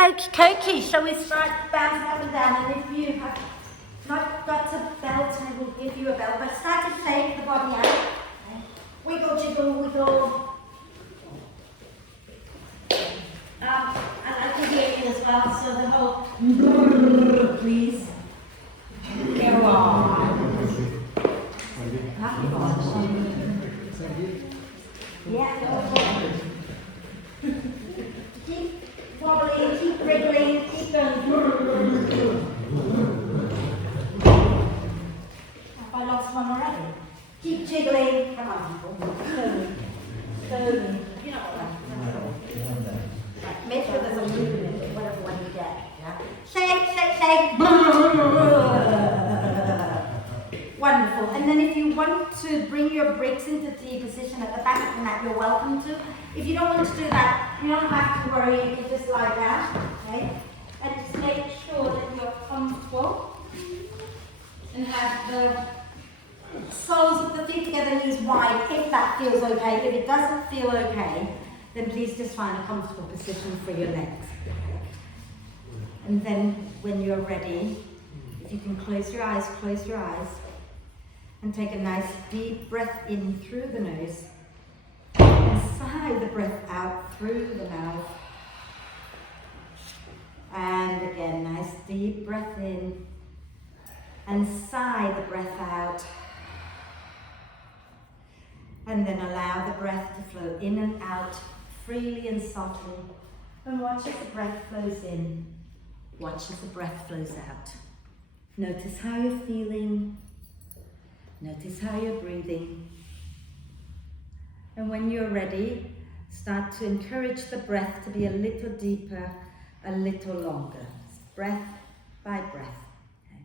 Okie dokie, shall we start bouncing up and down? And if you have not got a belt, I will give you a belt. But start to shake the body out. Okay. Wiggle, jiggle, wiggle. I like to hear you as well, so the whole brrr, please. Go on. Yeah, keep wobbling, keep wriggling, keep going. Have I lost one already? Keep jiggling. Come on, people. Slowly. You know what that. Right, make sure there's a movement in whatever one you get. Yeah? Shake, shake, shake. Wonderful. And then if you want to bring your bricks into T position at the back of the mat, you're welcome to. If you don't want to do that, you don't have to worry. You can just lie down, okay? And just make sure that you're comfortable and have the soles of the feet together, knees wide, if that feels okay. If it doesn't feel okay, then please just find a comfortable position for your legs. And then when you're ready, if you can close your eyes, and take a nice deep breath in through the nose, and sigh the breath out through the mouth. And again, nice deep breath in, and sigh the breath out. And then allow the breath to flow in and out freely and softly. And watch as the breath flows in, watch as the breath flows out. Notice how you're feeling. Notice how you're breathing. And when you're ready, start to encourage the breath to be a little deeper, a little longer. Breath by breath. Okay.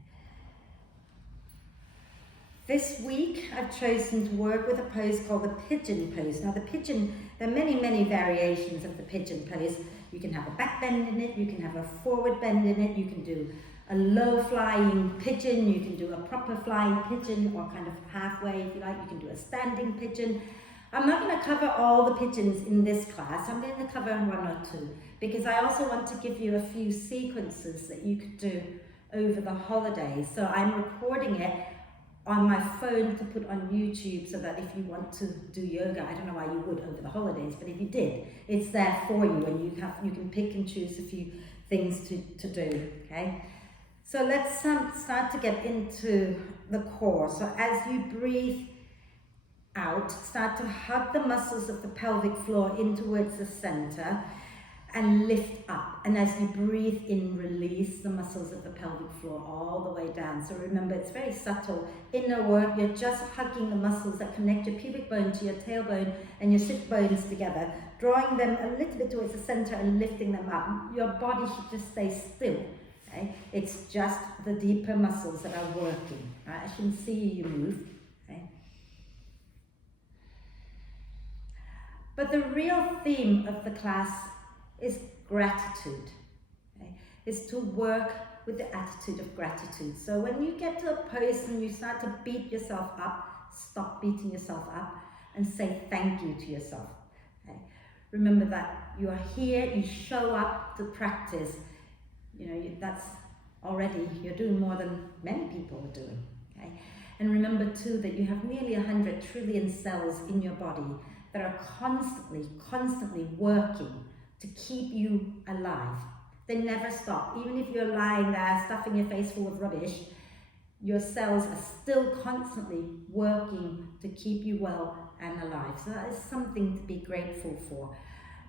This week, I've chosen to work with a pose called the pigeon pose. Now the pigeon, there are many, many variations of the pigeon pose. You can have a back bend in it, you can have a forward bend in it, you can do a low flying pigeon, you can do a proper flying pigeon, or kind of halfway if you like. You can do a standing pigeon. I'm not going to cover all the pigeons in this class. I'm going to cover one or two, because I also want to give you a few sequences that you could do over the holidays. So I'm recording it on my phone to put on YouTube, so that if you want to do yoga, I don't know why you would over the holidays, but if you did, it's there for you, and you can pick and choose a few things to do, okay? So let's start to get into the core. So as you breathe out, start to hug the muscles of the pelvic floor in towards the center and lift up. And as you breathe in, release the muscles of the pelvic floor all the way down. So remember, it's very subtle. Inner work, you're just hugging the muscles that connect your pubic bone to your tailbone and your sit bones together, drawing them a little bit towards the center and lifting them up. Your body should just stay still. Okay? It's just the deeper muscles that are working. Right? I shouldn't see you move. Okay? But the real theme of the class is gratitude. Okay? Is to work with the attitude of gratitude. So when you get to a pose and you start to beat yourself up, stop beating yourself up and say thank you to yourself. Okay? Remember that you are here, you show up to practice. You know, that's already, you're doing more than many people are doing, okay? And remember too that you have nearly 100 trillion cells in your body that are constantly working to keep you alive. They never stop. Even if you're lying there, stuffing your face full of rubbish, your cells are still constantly working to keep you well and alive. So that is something to be grateful for.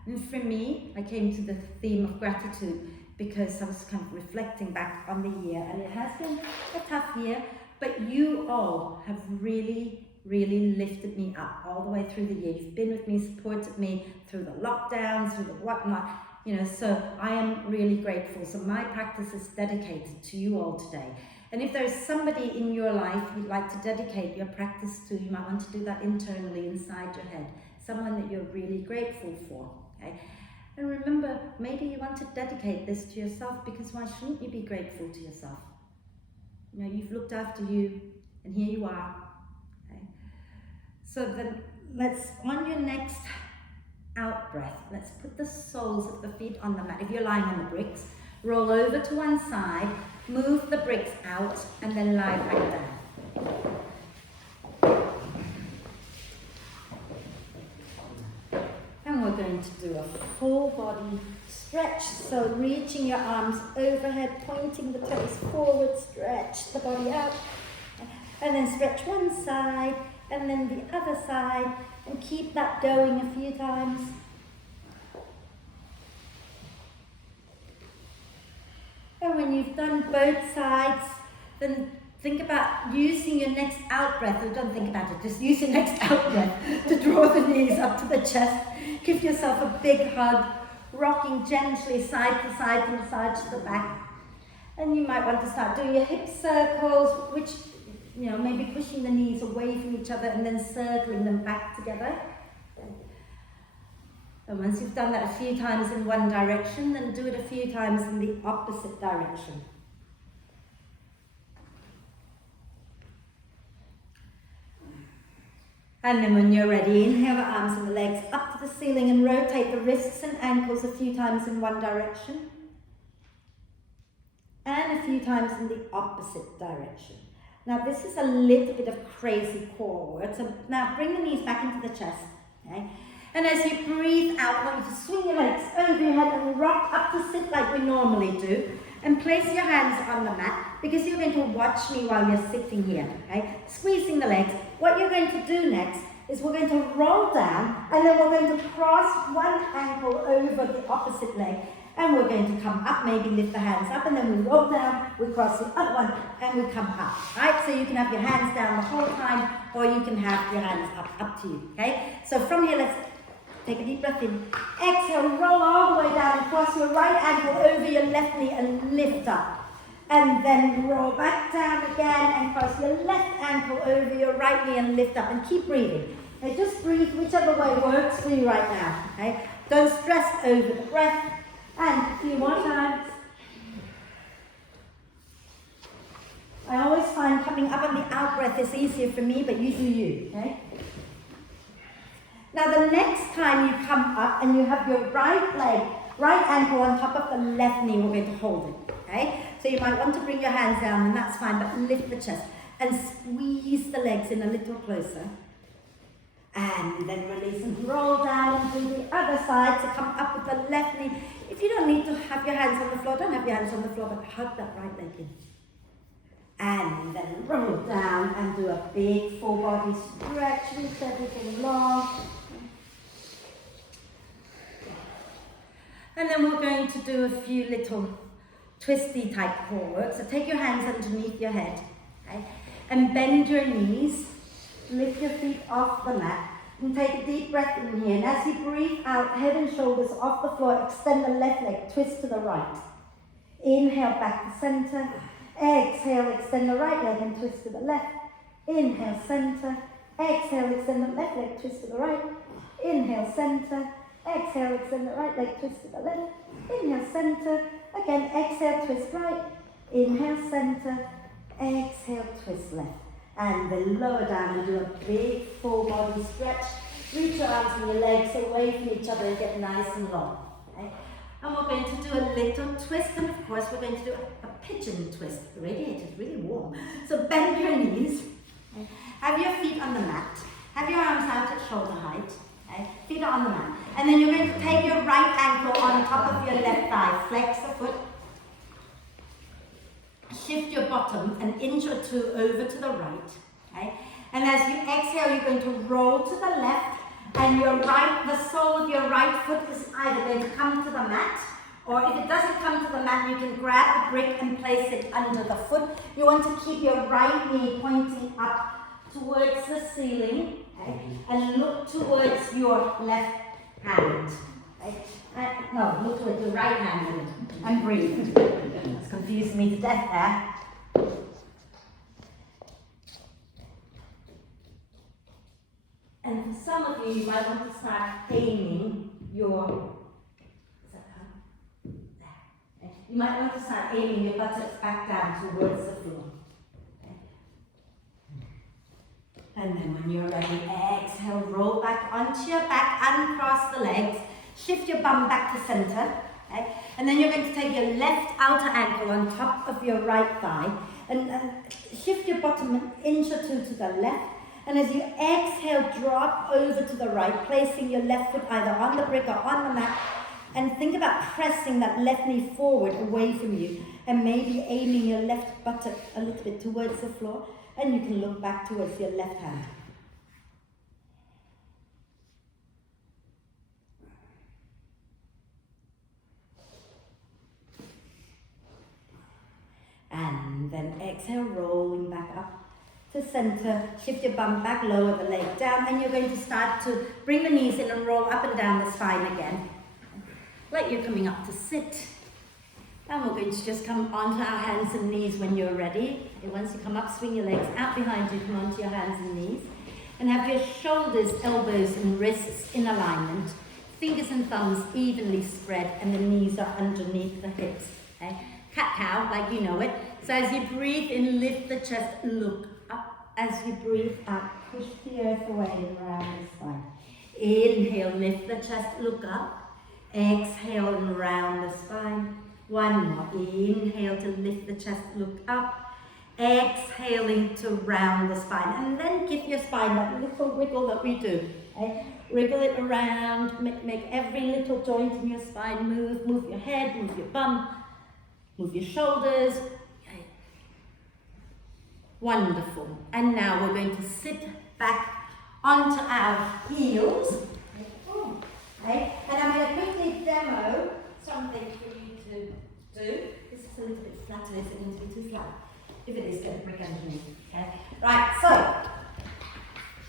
And for me, I came to the theme of gratitude because I was kind of reflecting back on the year, and it has been a tough year, but you all have really, really lifted me up all the way through the year. You've been with me, supported me through the lockdowns, through the whatnot, you know, so I am really grateful. So my practice is dedicated to you all today. And if there's somebody in your life you'd like to dedicate your practice to, you might want to do that internally inside your head, someone that you're really grateful for, okay? And remember, maybe you want to dedicate this to yourself, because why shouldn't you be grateful to yourself? You know, you've looked after you, and here you are. Okay? So then let's, on your next out breath. Let's put the soles of the feet on the mat. If you're lying on the bricks, roll over to one side, move the bricks out, and then lie back down. And we're going to do a full body stretch. So reaching your arms overhead, pointing the toes forward, stretch the body out. And then stretch one side, and then the other side, and keep that going a few times. And when you've done both sides, then think about using your next out breath, or don't think about it, just use your next out breath to draw the knees up to the chest. Give yourself a big hug, rocking gently side to side, from side to the back. And you might want to start doing your hip circles, which, you know, maybe pushing the knees away from each other and then circling them back together. And once you've done that a few times in one direction, then do it a few times in the opposite direction. And then when you're ready, inhale the arms and the legs up to the ceiling and rotate the wrists and ankles a few times in one direction. And a few times in the opposite direction. Now this is a little bit of crazy core work. So now bring the knees back into the chest. Okay? And as you breathe out, I want you to swing your legs over your head and rock up to sit like we normally do. And place your hands on the mat, because you're going to watch me while you're sitting here. Okay? Squeezing the legs. What you're going to do next is we're going to roll down, and then we're going to cross one ankle over the opposite leg. And we're going to come up, maybe lift the hands up, and then we roll down, we cross the other one, and we come up, right? So you can have your hands down the whole time, or you can have your hands up to you, okay? So from here, let's take a deep breath in. Exhale, roll all the way down, and cross your right ankle over your left knee and lift up. And then roll back down again, and cross your left ankle over your right knee and lift up, and keep breathing. Okay, just breathe whichever way works for you right now, okay? Don't stress over the breath. And a few more times. I always find coming up on the out breath is easier for me, but you do you, okay? Now the next time you come up and you have your right leg, right ankle on top of the left knee, we're going to hold it, okay? So you might want to bring your hands down, and that's fine, but lift the chest and squeeze the legs in a little closer. And then release and roll down to the other side. So come up with the left knee. If you don't need to have your hands on the floor, don't have your hands on the floor, but hug that right leg in. And then roll down and do a big full body stretch. Reach everything long. And then we're going to do a few little twisty type core work. So take your hands underneath your head, okay? And bend your knees. Lift your feet off the mat and take a deep breath in here. And as you breathe out, head and shoulders off the floor, extend the left leg, twist to the right. Inhale, back to center. Exhale, extend the right leg and twist to the left. Inhale, center. Exhale, extend the left leg, twist to the right. Inhale, center. Exhale, extend the right leg, twist to the left. Inhale, center. Again, exhale, twist right. Inhale, center. Exhale, twist left. And then lower down and do a big full body stretch. Reach your arms and your legs away from each other and get nice and long. Okay? And we're going to do a little twist, and of course we're going to do a pigeon twist. The radiator is really warm. So bend your knees. Okay? Have your feet on the mat. Have your arms out at shoulder height. Okay? Feet are on the mat. And then you're going to take your right ankle on top of your left thigh. Flex the foot. Shift your bottom an inch or two over to the right, okay? And as you exhale, you're going to roll to the left, and the sole of your right foot is either going to come to the mat, or if it doesn't come to the mat, you can grab the brick and place it under the foot. You want to keep your right knee pointing up towards the ceiling, okay? And look towards your left hand. Okay? No, look towards your right hand and breathe. It's confusing me to death there. And for some of you, you might want to start aiming your, you might want to start aiming your buttocks back down towards the floor. Okay? And then when you're ready, exhale, roll back onto your back, uncross the legs, shift your bum back to center. Okay? And then you're going to take your left outer ankle on top of your right thigh and shift your bottom an inch or two to the left. And as you exhale, drop over to the right, placing your left foot either on the brick or on the mat. And think about pressing that left knee forward away from you and maybe aiming your left buttock a little bit towards the floor. And you can look back towards your left hand. And then exhale, rolling back up to center. Shift your bum back, lower the leg down, and you're going to start to bring the knees in and roll up and down the spine again. Like you're coming up to sit. And we're going to just come onto our hands and knees when you're ready. And once you come up, swing your legs out behind you, come onto your hands and knees. And have your shoulders, elbows and wrists in alignment. Fingers and thumbs evenly spread and the knees are underneath the hips. Okay? Cat-cow, like you know it. So as you breathe in, lift the chest, look up. As you breathe out, push the earth away and round the spine. Inhale, lift the chest, look up. Exhale and round the spine. One more. Inhale to lift the chest, look up. Exhaling to round the spine. And then give your spine that little wiggle that we do. Okay? Wriggle it around, make every little joint in your spine move. Move your head, move your bum, move your shoulders. Okay. Wonderful. And now we're going to sit back onto our heels. Okay. And I'm going to quickly demo something for you to do. This is a little bit flatter, is it going to be too flat? If it is, get a brick underneath. Okay. Right, so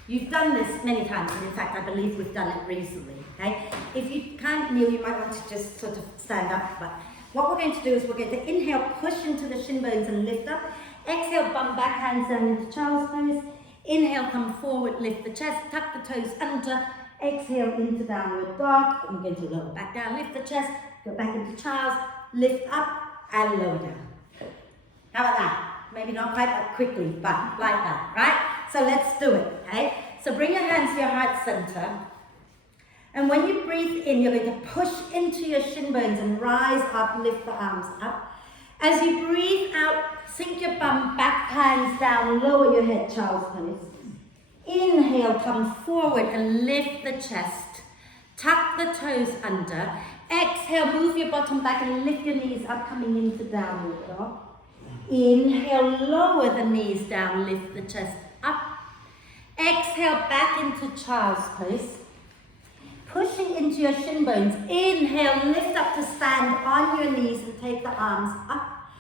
you've done this many times, and in fact I believe we've done it recently. Okay. If you can't kneel, you might want to just sort of stand up. But what we're going to do is we're going to inhale, push into the shin bones and lift up. Exhale, bum back, hands down into child's pose. Inhale, come forward, lift the chest, tuck the toes under. Exhale into downward dog. I'm going to lower back down, lift the chest, go back into child's, lift up and lower down. How about that? Maybe not quite that quickly, but like that, right? So let's do it, okay? So bring your hands to your heart center. And when you breathe in, you're going to push into your shin bones and rise up, lift the arms up. As you breathe out, sink your bum back, hands down, lower your head, child's pose. Inhale, come forward and lift the chest. Tuck the toes under. Exhale, move your bottom back and lift your knees up, coming into downward dog. Inhale, lower the knees down, lift the chest up. Exhale, back into child's pose. Pushing into your shin bones. Inhale, lift up to stand on your knees and take the arms up.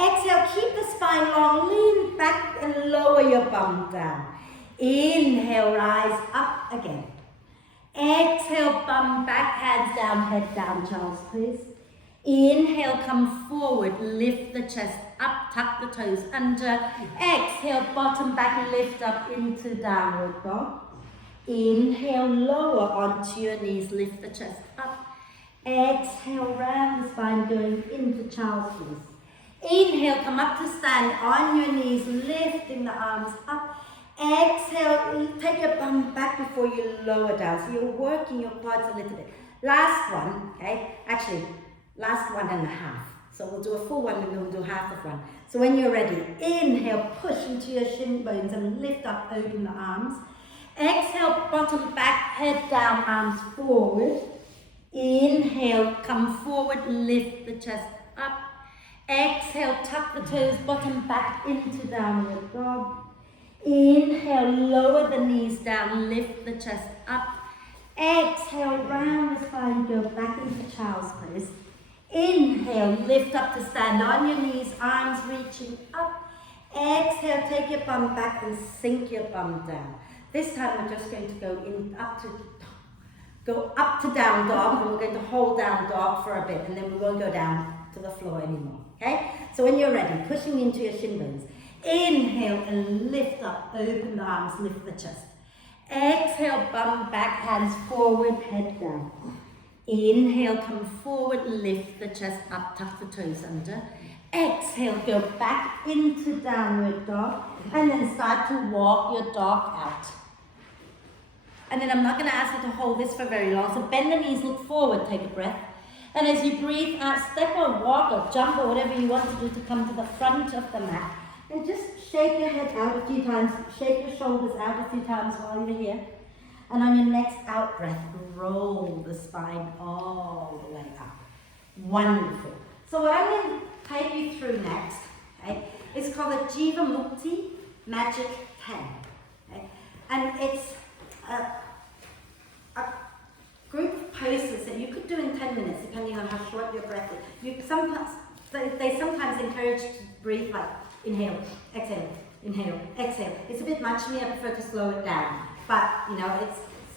Exhale, keep the spine long, lean back and lower your bum down. Inhale, rise up again. Exhale, bum back, hands down, head down, child's pose. Inhale, come forward, lift the chest up, tuck the toes under. Exhale, bottom back, lift up into downward dog. Inhale, lower onto your knees, lift the chest up. Exhale, round the spine, going into child's pose. Inhale, come up to stand on your knees, lifting the arms up. Exhale, take your bum back before you lower down. So you're working your quads a little bit. Last one, okay? Actually, last 1.5. So we'll do a full one and then we'll do half of one. So when you're ready, inhale, push into your shin bones and lift up, open the arms. Exhale, bottom back, head down, arms forward. Inhale, come forward, lift the chest up. Exhale, tuck the toes, bottom back into downward dog. Inhale, lower the knees down, lift the chest up. Exhale, round the spine, go back into child's pose. Inhale, lift up to stand on your knees, arms reaching up. Exhale, take your bum back and sink your bum down. This time we're just going to go up to down dog, and we're going to hold down dog for a bit, and then we won't go down to the floor anymore. Okay? So when you're ready, pushing into your shin bones. Inhale and lift up, open the arms, lift the chest. Exhale, bum back, hands forward, head down. Inhale, come forward, lift the chest up, tuck the toes under. Exhale, go back into downward dog, and then start to walk your dog out. And then I'm not going to ask you to hold this for very long, so bend the knees, look forward, take a breath. And as you breathe out, step or walk or jump or whatever you want to do to come to the front of the mat. And just shake your head out a few times, shake your shoulders out a few times while you're here. And on your next out breath, roll the spine all the way up. Wonderful. So what I'm going to take you through next, okay, is called the Jiva Mukti Magic 10. Okay? And it's a group of poses that you could do in 10 minutes, depending on how short your breath is. They sometimes encourage you to breathe like inhale, exhale, inhale, exhale. It's a bit much for me, I prefer to slow it down. But, you know,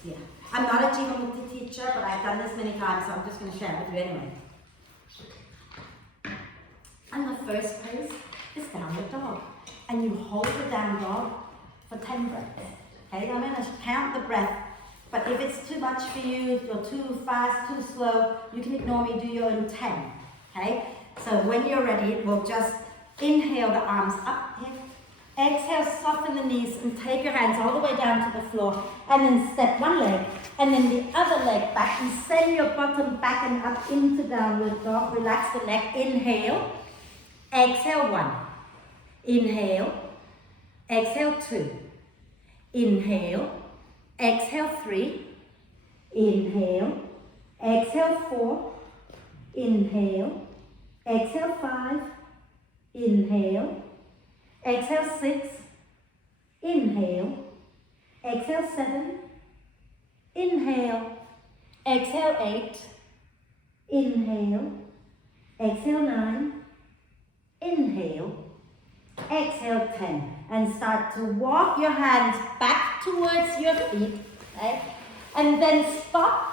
yeah. I'm not a Jiva Mukti teacher, but I've done this many times, so I'm just going to share it with you anyway. And the first pose is downward dog. And you hold the down dog for 10 breaths. Okay, I'm going to count the breath, but if it's too much for you, you're too fast, too slow, you can ignore me, do your own 10. Okay, so when you're ready, we'll just inhale the arms up here. Exhale, soften the knees and take your hands all the way down to the floor, and then step one leg and then the other leg back and send your bottom back and up into downward dog. Relax the neck. Inhale, exhale 1, inhale, exhale 2, inhale, exhale 3, inhale, exhale 4, inhale, exhale 5, inhale, exhale 6, inhale, exhale 7, inhale, exhale 8, inhale, exhale 9, inhale, exhale 10, and start to walk your hands back towards your feet, okay? And then stop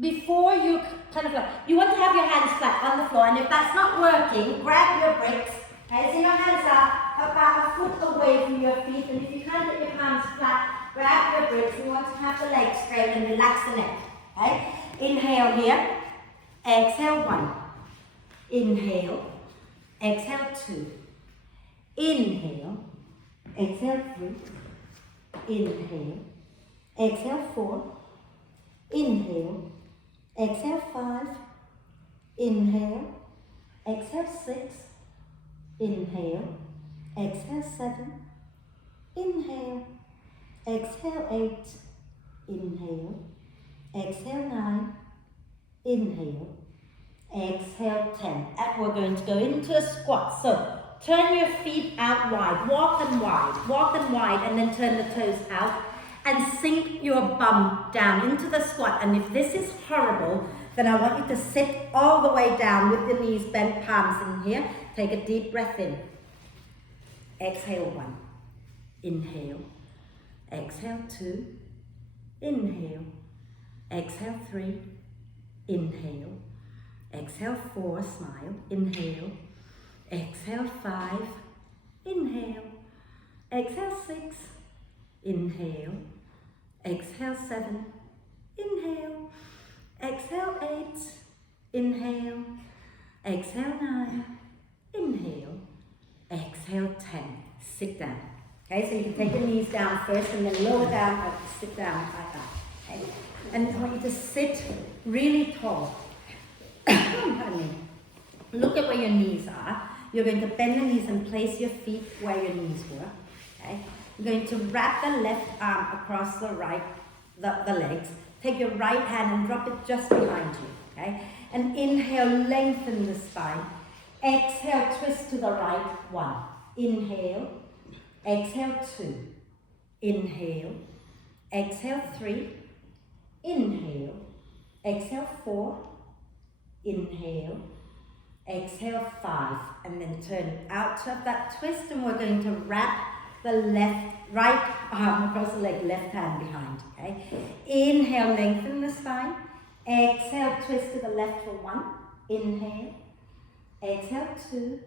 before you kind of like, you want to have your hands flat on the floor, and if that's not working, grab your bricks, okay? So your hands are about a foot away from your feet, and if you can't get your palms flat, grab your bricks. You want to have the legs straight and relax the neck, okay? Inhale here, exhale 1, inhale, exhale 2, inhale, exhale 3, inhale, exhale 4, inhale, exhale 5, inhale, exhale 6, inhale, exhale 7, inhale, exhale 8, inhale, exhale 9, inhale, exhale 10. And we're going to go into a squat. So turn your feet out wide, walk them wide, and then turn the toes out and sink your bum down into the squat. And if this is horrible, then I want you to sit all the way down with the knees bent, palms in here. Take a deep breath in. Exhale 1, inhale, exhale 2, inhale, exhale 3, inhale, exhale 4, smile, inhale, exhale 5, inhale, exhale 6, inhale, exhale 7, inhale, exhale 8, inhale, exhale 9, inhale, exhale 10. Sit down. Okay, so you can take your knees down first and then lower down or sit down like that. Okay? And I want you to sit really tall. Pardon me. Look at where your knees are. You're going to bend the knees and place your feet where your knees were. Okay? You're going to wrap the left arm across the right, the legs. Take your right hand and drop it just behind you. Okay? And inhale, lengthen the spine. Exhale, twist to the right. 1. Inhale. Exhale 2. Inhale. Exhale 3. Inhale. Exhale 4. Inhale. Exhale 5. And then turn out of that twist, and we're going to wrap the right arm across the leg, left hand behind. Okay? Inhale, lengthen the spine. Exhale, twist to the left for 1. Inhale. Exhale 2.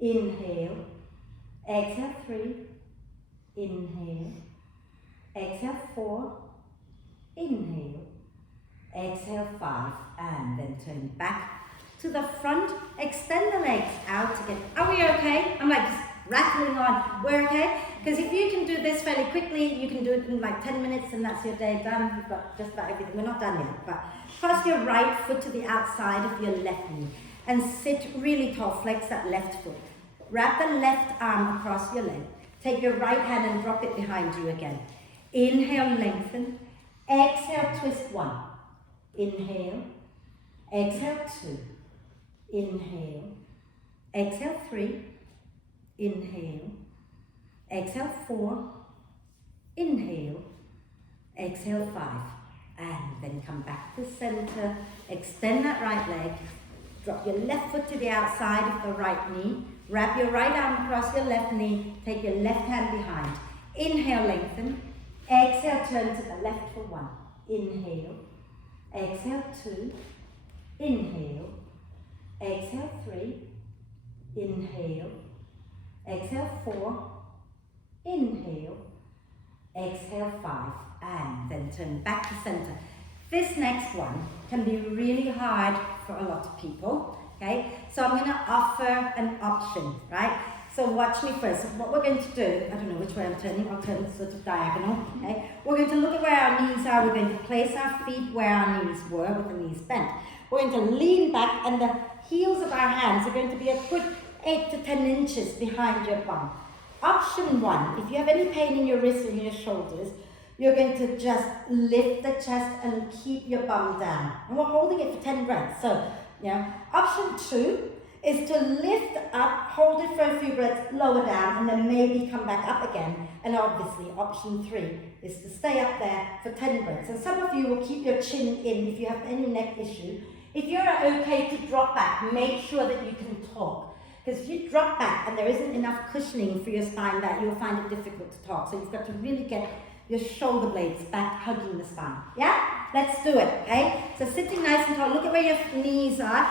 Inhale. Exhale 3. Inhale. Exhale 4. Inhale. Exhale 5. And then turn back to the front, extend the legs out again. Are we okay? I'm like just rattling on. We're okay? Because if you can do this fairly quickly, you can do it in like 10 minutes and that's your day done. You've got just about everything. We're not done yet, but cross your right foot to the outside of your left knee and sit really tall. Flex that left foot. Wrap the left arm across your leg. Take your right hand and drop it behind you again. Inhale, lengthen. Exhale, twist 1. Inhale. Exhale, 2. Inhale. Exhale, 3. Inhale. Exhale, 4. Inhale. Exhale, 5. And then come back to center. Extend that right leg. Drop your left foot to the outside of the right knee. Wrap your right arm across your left knee. Take your left hand behind. Inhale, lengthen. Exhale, turn to the left for 1. Inhale. Exhale, 2. Inhale. Exhale, 3. Inhale. Exhale, 4. Inhale. Exhale, 5. And then turn back to center. This next one can be really hard for a lot of people. Okay, so I'm going to offer an option, right? So watch me first. What we're going to do, I don't know which way I'm turning, I'll turn sort of diagonal, okay? We're going to look at where our knees are. We're going to place our feet where our knees were with the knees bent. We're going to lean back and the heels of our hands are going to be a good 8 to 10 inches behind your bum. Option 1, if you have any pain in your wrists or in your shoulders, you're going to just lift the chest and keep your bum down. And we're holding it for 10 breaths. So, option 2 is to lift up, hold it for a few breaths, lower down, and then maybe come back up again. And obviously, option 3 is to stay up there for 10 breaths. And some of you will keep your chin in if you have any neck issue. If you're okay to drop back, make sure that you can talk. Because if you drop back and there isn't enough cushioning for your spine, that you'll find it difficult to talk. So you've got to really get your shoulder blades back, hugging the spine. Yeah? Let's do it, okay? So sitting nice and tall, look at where your knees are.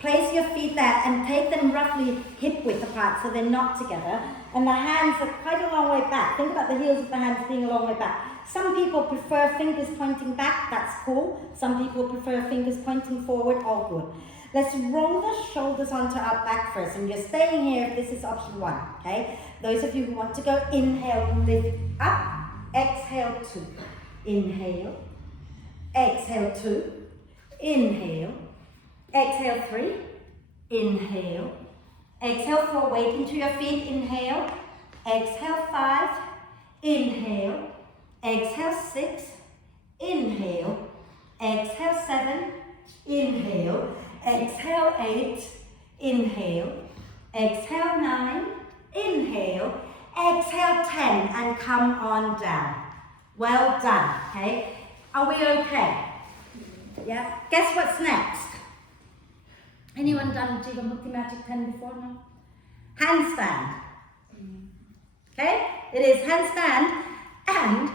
Place your feet there and take them roughly hip width apart so they're not together. And the hands are quite a long way back. Think about the heels of the hands being a long way back. Some people prefer fingers pointing back, that's cool. Some people prefer fingers pointing forward, all good. Let's roll the shoulders onto our back first. And you're staying here if this is option 1, okay? Those of you who want to go, inhale, lift up. Exhale, 2. Inhale. Exhale, 2. Inhale. Exhale, 3. Inhale. Exhale, 4. Weight into your feet. Inhale. Exhale, 5. Inhale. Exhale, 6. Inhale. Exhale, 7. Inhale. Exhale, 8. Inhale. Exhale, 9. Inhale. Exhale, 10, and come on down. Well done, okay? Are we okay? Yeah? Guess what's next? Anyone done Jiva Mukti Magic 10 before? No? Handstand. Okay? It is handstand, and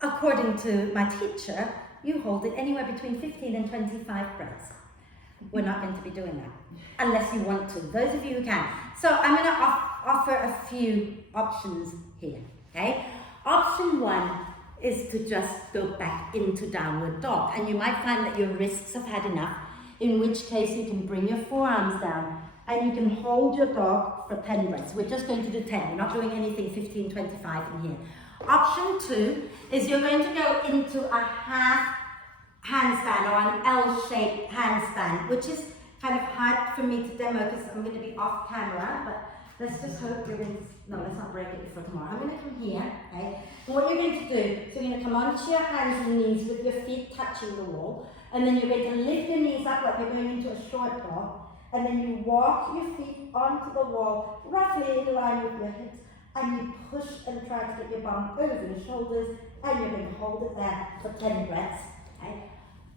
according to my teacher, you hold it anywhere between 15 and 25 breaths. We're not going to be doing that, unless you want to. Those of you who can. So I'm going to offer a few options here, okay? Option 1 is to just go back into downward dog. And you might find that your wrists have had enough, in which case you can bring your forearms down and you can hold your dog for 10 breaths. We're just going to do 10. We're not doing anything 15, 25 in here. Option 2 is you're going to go into a half handstand or an L-shaped handstand, which is kind of hard for me to demo because I'm going to be off camera, but let's just hope you're going to, no, let's not break it before tomorrow. I'm going to come here, okay? And what you're going to do is you're going to come onto your hands and knees with your feet touching the wall, and then you're going to lift your knees up like you're going into a short dog, and then you walk your feet onto the wall, roughly in line with your hips, and you push and try to get your bum over your shoulders, and you're going to hold it there for 10 breaths, okay?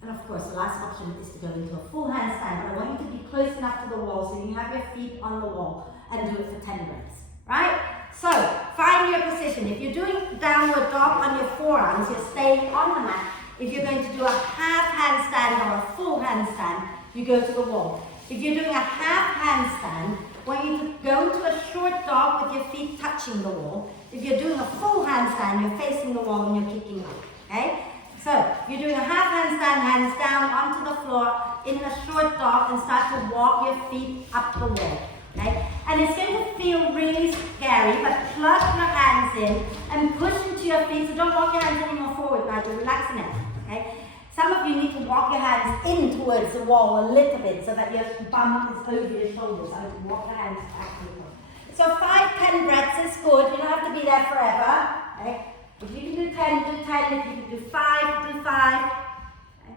And of course, the last option is to go into a full handstand, but I want you to be close enough to the wall so you have your feet on the wall and do it for 10 breaths, right? So, find your position. If you're doing downward dog on your forearms, you're staying on the mat. If you're going to do a half handstand or a full handstand, you go to the wall. If you're doing a half handstand, I want you to go into a short dog with your feet touching the wall. If you're doing a full handstand, you're facing the wall and you're kicking up, okay? So, you're doing a half handstand, hands down onto the floor, in a short dog and start to walk your feet up the wall. Okay? And it's going to feel really scary, but plug your hands in and push into your feet. So don't walk your hands anymore forward now, you're relaxing it. Okay? Some of you need to walk your hands in towards the wall a little bit so that your bum is over your shoulders. So you walk your hands back a little. So 5-10 breaths is good. You don't have to be there forever. Okay? If you can do 10, do 10. If you can do 5, do 5. Okay?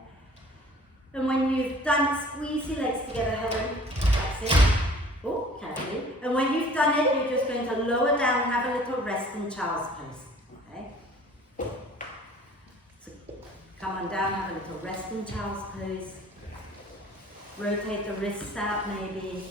And when you've done, squeeze your legs together, Helen. That's it. Oh, carefully. And when you've done it, you're just going to lower down, have a little rest in child's pose. Okay? So come on down, have a little rest in child's pose. Rotate the wrists out maybe.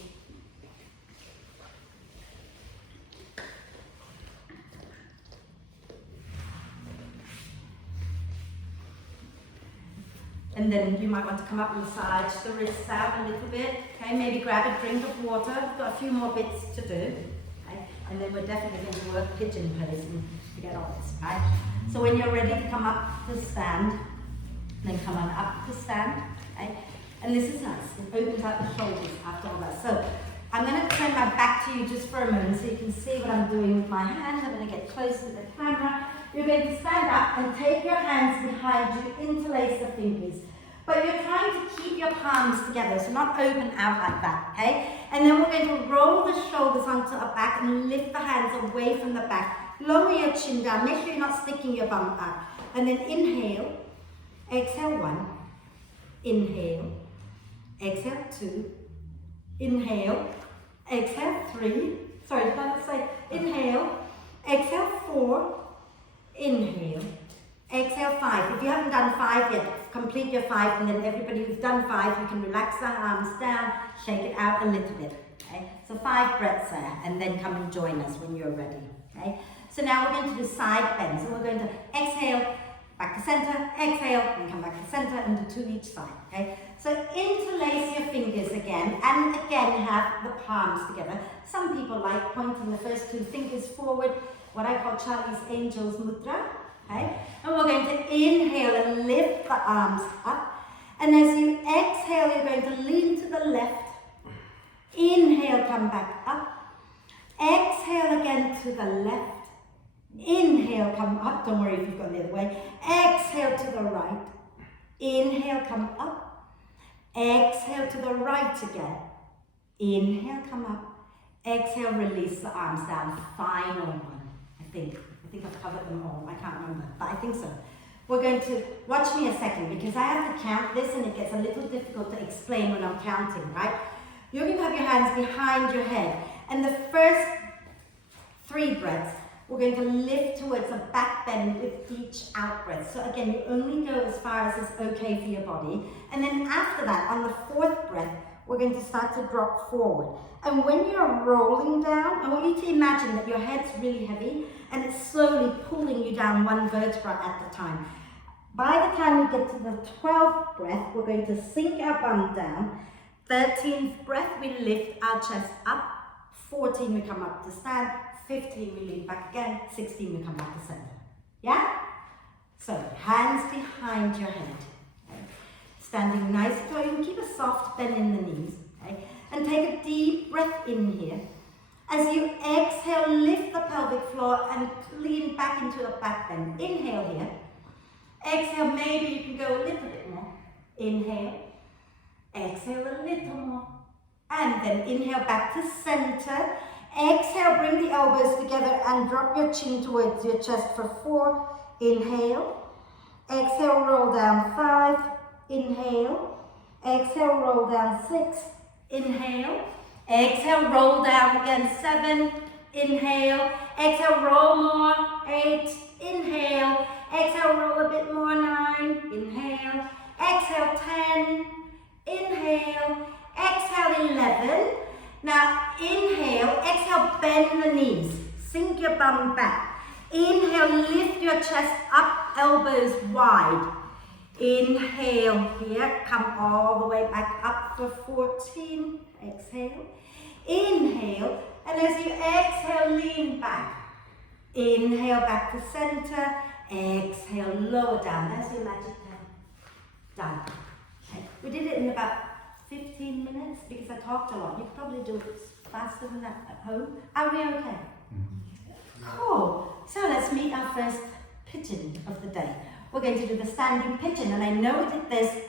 And then you might want to come up and massage the wrists out a little bit. Okay, maybe grab a drink of water. We've got a few more bits to do. Okay? And then we're definitely going to work pigeon pose and forget all this. Right? So when you're ready to come up to stand, then come on up to stand. Okay? And this is nice. It opens out the shoulders after all that. So I'm going to turn my back to you just for a moment so you can see what I'm doing with my hands. I'm going to get close to the camera. You're going to stand up and take your hands behind you, interlace the fingers. But you're trying to keep your palms together, so not open out like that, okay? And then we're going to roll the shoulders onto our back and lift the hands away from the back. Lower your chin down, make sure you're not sticking your bum out. And then inhale, exhale 1, inhale, exhale 2, inhale, exhale 3, sorry, did I not say inhale, exhale 4, inhale, exhale 5. If you haven't done 5 yet, complete your 5, and then everybody who's done 5, you can relax the arms down, shake it out a little bit. Okay? So 5 breaths there, and then come and join us when you're ready. Okay? So now we're going to do side bends. So we're going to exhale, back to center, exhale, and come back to center, and do 2 each side. Okay? So interlace your fingers again, and again have the palms together. Some people like pointing the first 2 fingers forward, what I call Charlie's Angels Mudra. Okay? And we're going to inhale and lift the arms up. And as you exhale, you're going to lean to the left. Inhale, come back up. Exhale again to the left. Inhale, come up. Don't worry if you've gone the other way. Exhale to the right. Inhale, come up. Exhale to the right again. Inhale, come up. Exhale, release the arms down. Final one, I think I've covered them all. I can't remember, but I think so. We're going to, watch me a second, because I have to count this and it gets a little difficult to explain when I'm counting, right? You're going to have your hands behind your head. And the first 3 breaths, we're going to lift towards a back bend with each out breath. So again, you only go as far as is okay for your body. And then after that, on the 4th breath, we're going to start to drop forward. And when you're rolling down, I want you to imagine that your head's really heavy and it's slowly pulling you down 1 vertebra at a time. By the time we get to the 12th breath, we're going to sink our bum down. 13th breath, we lift our chest up. 14, we come up to stand. 15, we lean back again. 16, we come back to center. Yeah? So, hands behind your head. Okay? Standing nice and tall. You can keep a soft bend in the knees. Okay? And take a deep breath in here. As you exhale, lift the pelvic floor and lean back into a back bend. Inhale here. Exhale, maybe you can go a little bit more. Inhale. Exhale a little more. And then inhale back to center. Exhale, bring the elbows together and drop your chin towards your chest for 4. Inhale. Exhale, roll down 5. Inhale. Exhale, roll down 6. Inhale. Exhale, roll down again 7. Inhale. Exhale, roll more 8. Inhale. Exhale, roll a bit more 9. Inhale. Exhale 10. Inhale. Exhale 11. Now inhale, exhale, bend the knees, sink your bum back. Inhale, lift your chest up, elbows wide. Inhale here, come all the way back up for 14. Exhale. Inhale, and as you exhale, lean back. Inhale back to center. Exhale, lower down. There's your magic pen. Done. Okay. We did it in about 15 minutes because I talked a lot. You could probably do it faster than that at home. Are we okay? Cool. So let's meet our first pigeon of the day. We're going to do the standing pigeon, and I know we did this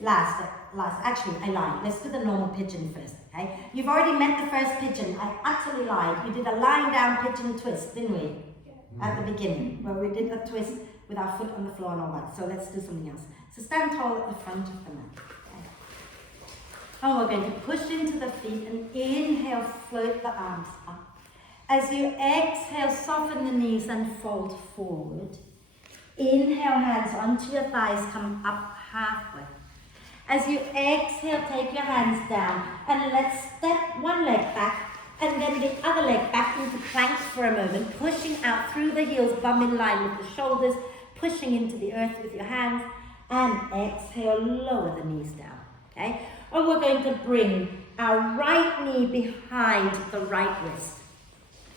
last. Actually, I lied. Let's do the normal pigeon first, okay? You've already met the first pigeon. I utterly lied. We did a lying down pigeon twist, didn't we? At the beginning, where we did a twist with our foot on the floor and all that. So let's do something else. So stand tall at the front of the mat. Okay? And we're going to push into the feet and inhale, float the arms up. As you exhale, soften the knees and fold forward. Inhale, hands onto your thighs, come up halfway. As you exhale, take your hands down and let's step one leg back and then the other leg back into plank for a moment, pushing out through the heels, bum in line with the shoulders, pushing into the earth with your hands, and exhale, lower the knees down, okay? And we're going to bring our right knee behind the right wrist.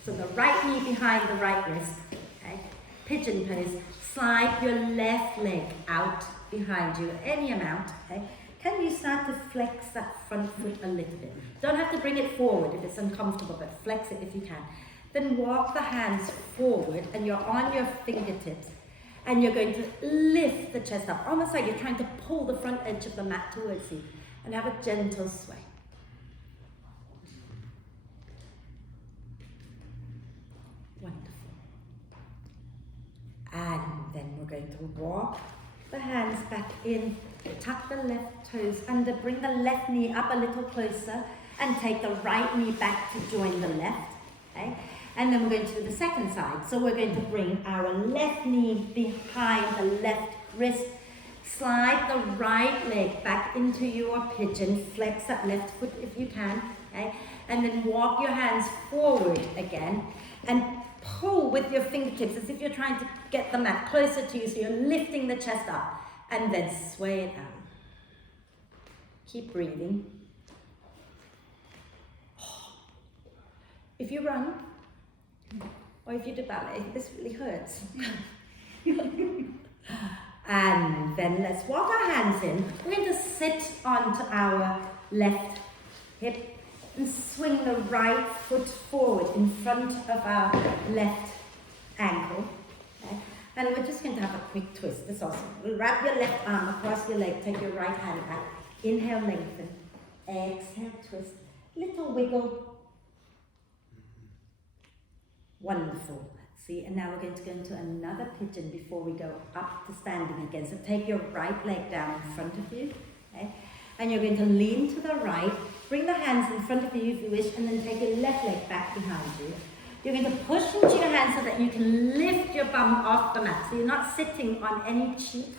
So the right knee behind the right wrist, okay? Pigeon pose. Slide your left leg out behind you, any amount, okay? Can you start to flex that front foot a little bit? Don't have to bring it forward if it's uncomfortable, but flex it if you can. Then walk the hands forward and you're on your fingertips and you're going to lift the chest up, almost like you're trying to pull the front edge of the mat towards you and have a gentle sway. Wonderful. And then we're going to walk the hands back in, tuck the left toes under, bring the left knee up a little closer and take the right knee back to join the left, okay? And then we're going to do the second side. So we're going to bring our left knee behind the left wrist, slide the right leg back into your pigeon, flex that left foot if you can, okay? And then walk your hands forward again and pull with your fingertips as if you're trying to get the mat closer to you, so you're lifting the chest up and then sway it out. Keep breathing. If you run, or if you do ballet, this really hurts. And then let's walk our hands in. We're going to sit onto our left hip and swing the right foot forward in front of our left ankle. Okay? And we're just going to have a quick twist. This also. Wrap your left arm across your leg, take your right hand back. Inhale, lengthen. Exhale, twist. Little wiggle. Wonderful. See, and now we're going to go into another pigeon before we go up to standing again. So take your right leg down in front of you. Okay? And you're going to lean to the right, bring the hands in front of you if you wish, and then take your left leg back behind you. You're going to push into your hands so that you can lift your bum off the mat, so you're not sitting on any cheek.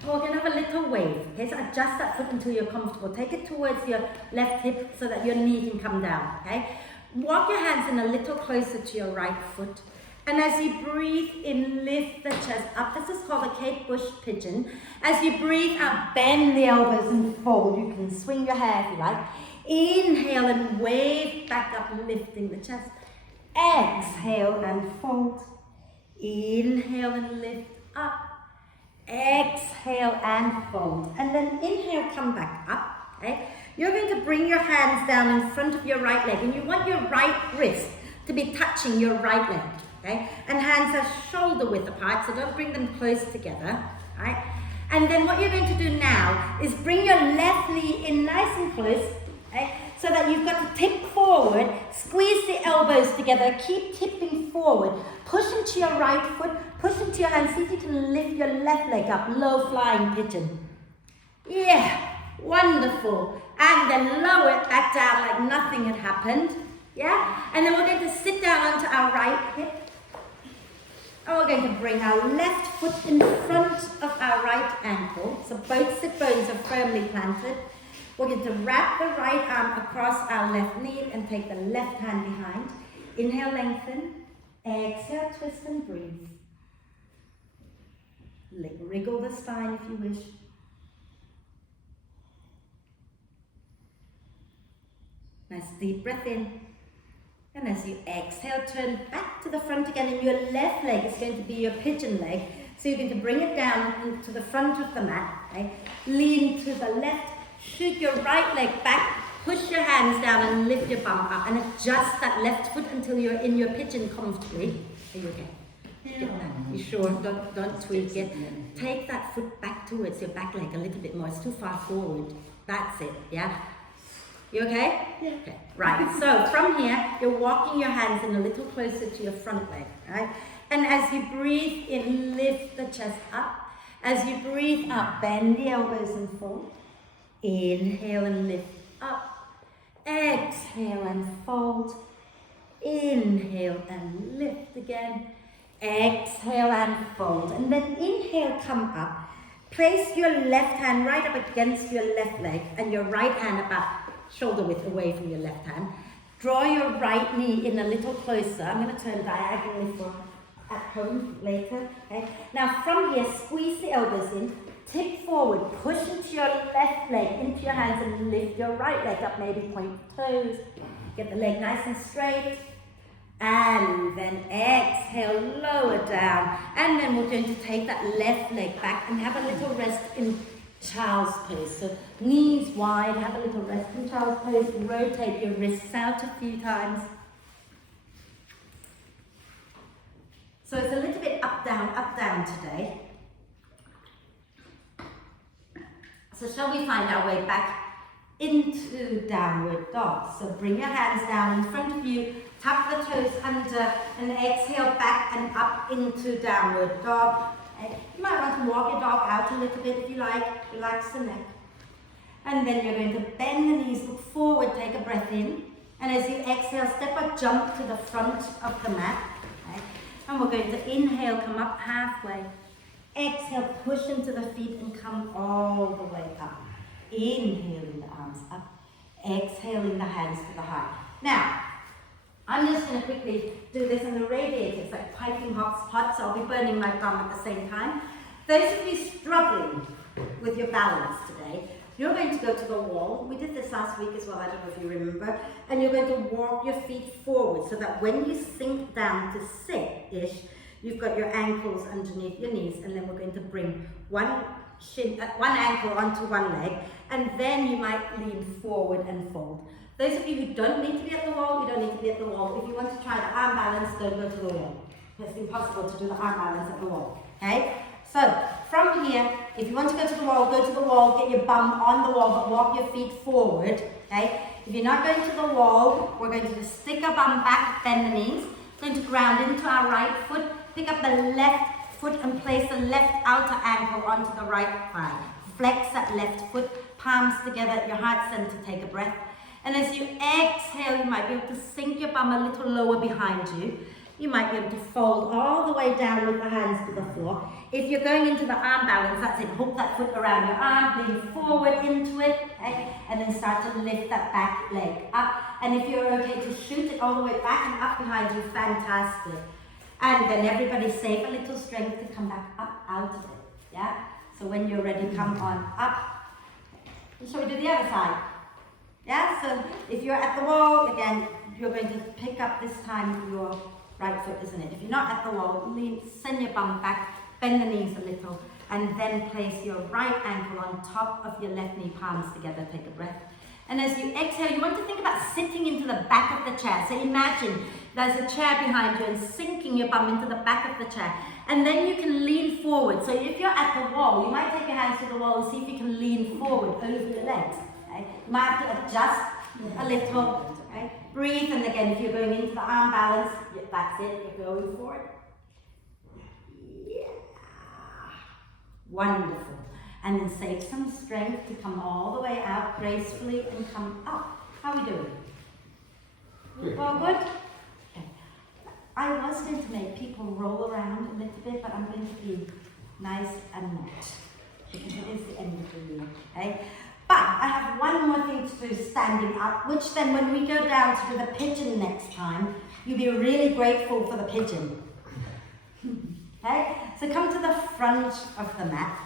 And we're going to have a little wave. Okay, so adjust that foot until you're comfortable. Take it towards your left hip so that your knee can come down. Okay, walk your hands in a little closer to your right foot. And as you breathe in, lift the chest up. This is called a Kate Bush pigeon. As you breathe out, bend the elbows and fold. You can swing your hair if you like. Inhale and wave back up, lifting the chest. Exhale and fold. Inhale and lift up. Exhale and fold. And then inhale, come back up. Okay? You're going to bring your hands down in front of your right leg. And you want your right wrist to be touching your right leg. Okay? And hands are shoulder width apart, so don't bring them close together. Right? And then what you're going to do now is bring your left knee in nice and close, okay? So that you've got to tip forward, squeeze the elbows together, keep tipping forward, push into your right foot, push into your hands, see if you can lift your left leg up, low flying pigeon. Yeah, wonderful. And then lower it back down like nothing had happened. Yeah? And then we're going to sit down onto our right hip. And we're going to bring our left foot in front of our right ankle. So both sit bones are firmly planted. We're going to wrap the right arm across our left knee and take the left hand behind. Inhale, lengthen. Exhale, twist and breathe. Wriggle the spine if you wish. Nice deep breath in. And as you exhale, turn back to the front again, and your left leg is going to be your pigeon leg. So you're going to bring it down to the front of the mat, Okay? Lean to the left, shoot your right leg back, push your hands down and lift your bum up and adjust that left foot until you're in your pigeon comfortably. Are you okay? Yeah. You sure? Don't tweak it. Take that foot back towards your back leg a little bit more. It's too far forward. That's it, yeah? You okay? Yeah. Okay. Right, so from here, you're walking your hands in a little closer to your front leg, right? And as you breathe in, lift the chest up. As you breathe out, bend the elbows and fold. Inhale and lift up. Exhale and fold. Inhale and lift again. Exhale and fold. And then inhale, come up. Place your left hand right up against your left leg and your right hand about shoulder width away from your left hand. Draw your right knee in a little closer. I'm going to turn diagonally for at home later. Okay. Now from here, squeeze the elbows in, tip forward, push into your left leg, into your hands and lift your right leg up, maybe point toes. Get the leg nice and straight. And then exhale, lower down. And then we're going to take that left leg back and have a little rest in child's pose. So knees wide, have a little rest in child's pose. Rotate your wrists out a few times. So it's a little bit up, down today. So shall we find our way back into downward dog? So bring your hands down in front of you, tuck the toes under, and exhale back and up into downward dog. You might want to walk your dog out a little bit if you like, relax the neck. And then you're going to bend the knees, look forward, take a breath in. And as you exhale, step or jump to the front of the mat. Okay? And we're going to inhale, come up halfway. Exhale, push into the feet and come all the way up. Inhaling the arms up. Exhaling the hands to the heart. Now, I'm just going to quickly do this in the radiator. It's like piping hot, so I'll be burning my gum at the same time. Those of you struggling with your balance today, you're going to go to the wall. We did this last week as well, I don't know if you remember. And you're going to walk your feet forward so that when you sink down to sit-ish, you've got your ankles underneath your knees, and then we're going to bring one ankle onto one leg, and then you might lean forward and fold. Those of you who don't need to be at the wall, you don't need to be at the wall. If you want to try the arm balance, don't go to the wall. It's impossible to do the arm balance at the wall. Okay? So, from here, if you want to go to the wall, get your bum on the wall, but walk your feet forward. Okay? If you're not going to the wall, we're going to just stick our bum back, bend the knees. We're going to ground into our right foot, pick up the left foot and place the left outer ankle onto the right thigh. Flex that left foot, palms together at your heart center, take a breath. And as you exhale, you might be able to sink your bum a little lower behind you. You might be able to fold all the way down with the hands to the floor. If you're going into the arm balance, that's it. Hook that foot around your arm, lean forward into it, okay? And then start to lift that back leg up. And if you're okay to shoot it all the way back and up behind you, fantastic. And then everybody save a little strength to come back up out of it, yeah? So when you're ready, come on up. Shall we do the other side? Yeah, so if you're at the wall, again, you're going to pick up this time your right foot, isn't it? If you're not at the wall, send your bum back, bend the knees a little, and then place your right ankle on top of your left knee, palms together, take a breath. And as you exhale, you want to think about sitting into the back of the chair. So imagine there's a chair behind you and sinking your bum into the back of the chair. And then you can lean forward. So if you're at the wall, you might take your hands to the wall and see if you can lean forward over your legs. Okay? You might have to adjust a little. Okay? Breathe, and again, if you're going into the arm balance, that's it, you're going forward. Yeah. Wonderful. And then save some strength to come all the way out gracefully and come up. How are we doing? Good. All good? Okay. I was going to make people roll around a little bit, but I'm going to be nice and not. Because it is the end of the year, okay? But I have one more thing to do standing up, which then when we go down to do the pigeon next time, you'll be really grateful for the pigeon. Okay? So come to the front of the mat.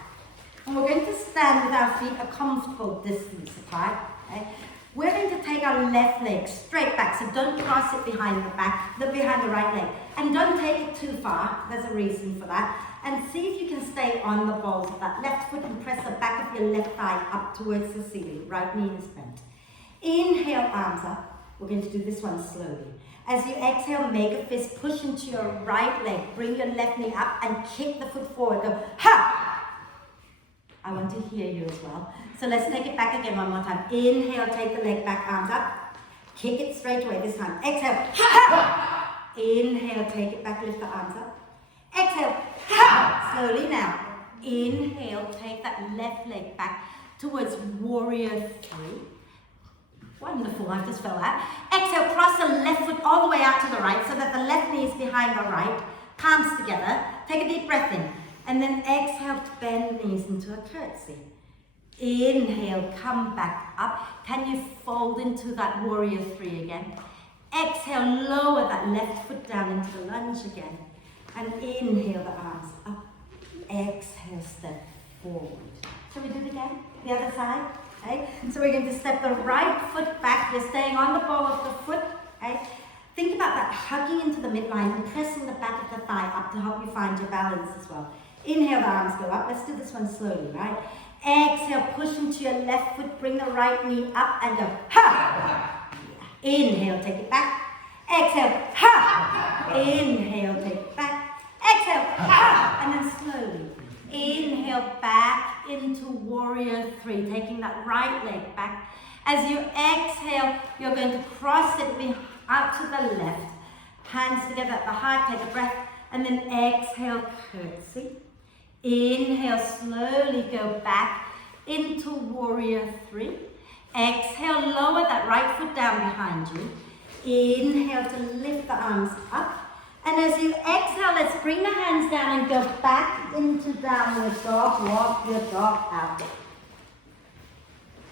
And we're going to stand with our feet a comfortable distance apart. Okay? We're going to take our left leg straight back, so don't cross it behind the right leg. And don't take it too far, there's a reason for that. and see if you can stay on the balls of that left foot and press the back of your left thigh up towards the ceiling. Right knee is bent. Inhale, arms up. We're going to do this one slowly. As you exhale, make a fist, push into your right leg, bring your left knee up and kick the foot forward. Go, ha! I want to hear you as well. So let's take it back again one more time. Inhale, take the leg back, arms up. Kick it straight away this time. Exhale, ha! Inhale, take it back, lift the arms up. Exhale, ha! Slowly now. Inhale, take that left leg back towards warrior 3. Wonderful, I just felt that. Exhale, cross the left foot all the way out to the right so that the left knee is behind the right. Palms together. Take a deep breath in. And then exhale to bend the knees into a curtsy. Inhale, come back up. Can you fold into that warrior 3 again? Exhale, lower that left foot down into the lunge again. And inhale the arms up. Exhale, step forward. Shall we do it again? The other side? Okay. So we're going to step the right foot back. You're staying on the ball of the foot. Okay. Think about that hugging into the midline and pressing the back of the thigh up to help you find your balance as well. Inhale, the arms go up. Let's do this one slowly, right? Exhale, push into your left foot. Bring the right knee up and go, ha! Inhale, take it back. Exhale, ha! Inhale, take it back. Exhale, ha! And then slowly. Inhale back into warrior 3, taking that right leg back. As you exhale, you're going to cross it out to the left. Hands together at the heart, take a breath, and then exhale, curtsy. Inhale, slowly go back into warrior 3. Exhale, lower that right foot down behind you. Inhale to lift the arms up. And as you exhale, let's bring the hands down and go back into downward dog. Walk your dog out.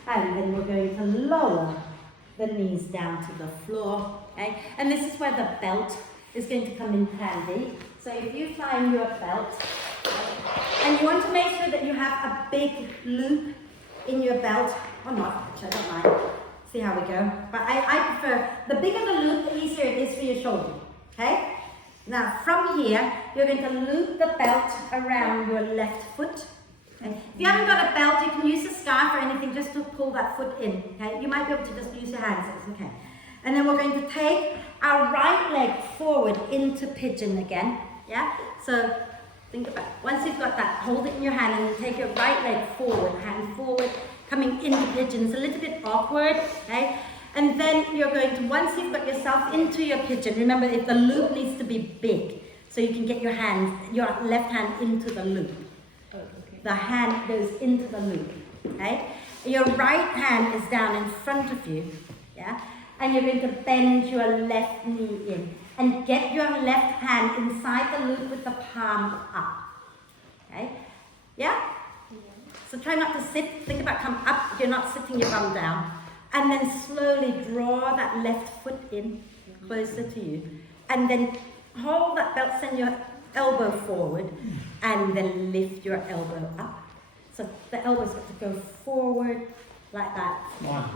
And then we're going to lower the knees down to the floor. Okay? And this is where the belt is going to come in handy. So if you find your belt, and you want to make sure that you have a big loop in your belt, or not, which I don't mind. See how we go. But I prefer, the bigger the loop, the easier it is for your shoulder. Okay? Now from here, you're going to loop the belt around your left foot. Okay? If you haven't got a belt, you can use a scarf or anything just to pull that foot in. Okay? You might be able to just use your hands, it's okay. And then we're going to take our right leg forward into pigeon again. Yeah? So think about it. Once you've got that, hold it in your hand and take your right leg forward, hand forward, coming into pigeon. It's a little bit awkward, okay? And then you're going to, once you've got yourself into your pigeon, remember if the loop needs to be big, so you can get your hand, your left hand into the loop. Oh, okay. The hand goes into the loop, okay? Your right hand is down in front of you, yeah? And you're going to bend your left knee in and get your left hand inside the loop with the palm up, okay? Yeah? So try not to sit, think about come up, you're not sitting your bum down. And then slowly draw that left foot in, closer to you. And then hold that belt, send your elbow forward, and then lift your elbow up. So the elbow's got to go forward, like that.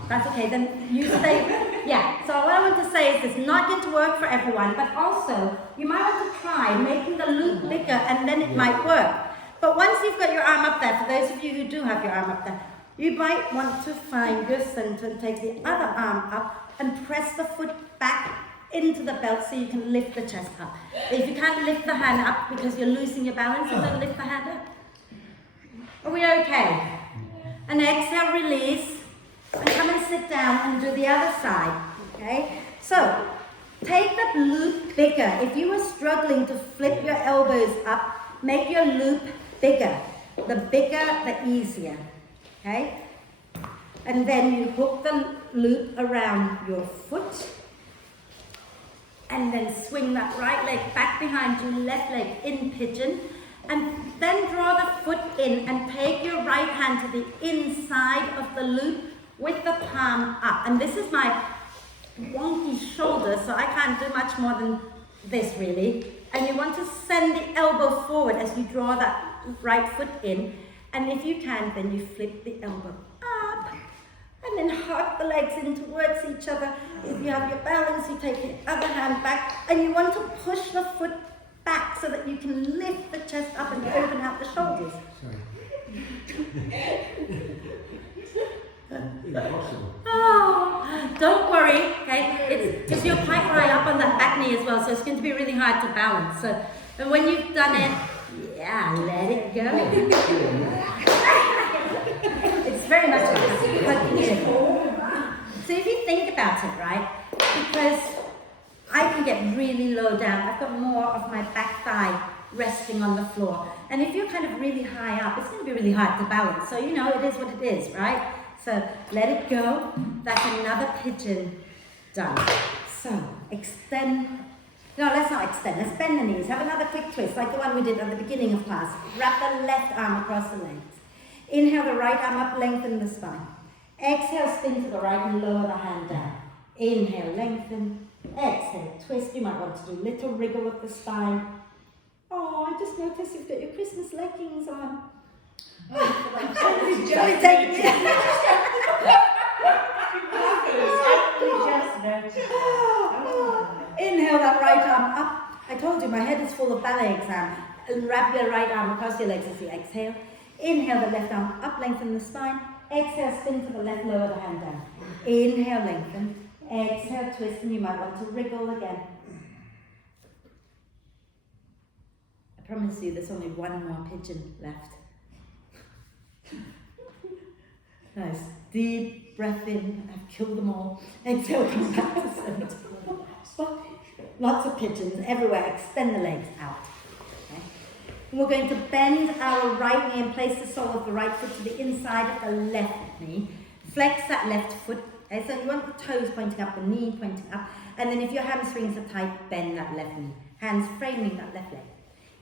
That's okay, then you stay, yeah. So what I want to say is it's not going to work for everyone, but also you might want to try making the loop bigger and then it might work. But once you've got your arm up there, for those of you who do have your arm up there, you might want to find your center and take the other arm up and press the foot back into the belt so you can lift the chest up. If you can't lift the hand up because you're losing your balance, then lift the hand up. Are we okay? And exhale, release, and come and sit down and do the other side, okay? So, take the loop bigger. If you were struggling to flip your elbows up, make your loop bigger. The bigger, the easier, okay? And then you hook the loop around your foot, and then swing that right leg back behind you, left leg in pigeon, and then draw the foot in and take your right hand to the inside of the loop with the palm up. And this is my wonky shoulder, so I can't do much more than this really. And you want to send the elbow forward as you draw that right foot in. And if you can, then you flip the elbow up and then hug the legs in towards each other. If you have your balance, you take the other hand back and you want to push the foot back so that you can lift the chest up and open out the shoulders. Sorry. Impossible. Oh, don't worry, okay? It's because you're quite high up on that back knee as well, so it's going to be really hard to balance. So, and when you've done it, yeah, let it go. It's very much like hugging it. So if you think about it, right, because I can get really low down, I've got more of my back thigh resting on the floor. And if you're kind of really high up, it's going to be really hard to balance. So, you know, it is what it is, right? So let it go. That's another pigeon done. So extend. No, let's not extend. Let's bend the knees. Have another quick twist, like the one we did at the beginning of class. Wrap the left arm across the legs. Inhale the right arm up, lengthen the spine. Exhale, spin to the right and lower the hand down. Inhale, lengthen. Exhale, twist. You might want to do a little wriggle with the spine. Oh, I just noticed you've got your Christmas leggings on. Johnny, take it. Inhale that right arm up. I told you my head is full of ballet exam. And wrap your right arm across your legs as you exhale. Inhale the left arm up, lengthen the spine. Exhale, spin to the left, lower the hand down. Inhale, lengthen. Exhale, twist, and you might want to wriggle again. I promise you there's only one more pigeon left. Nice. Deep breath in. I've killed them all. Exhale, come back to center. Lots of pigeons everywhere. Extend the legs out. Okay. And we're going to bend our right knee and place the sole of the right foot to the inside of the left knee. Flex that left foot. Okay, so you want the toes pointing up, the knee pointing up. And then if your hamstrings are tight, bend that left knee. Hands framing that left leg.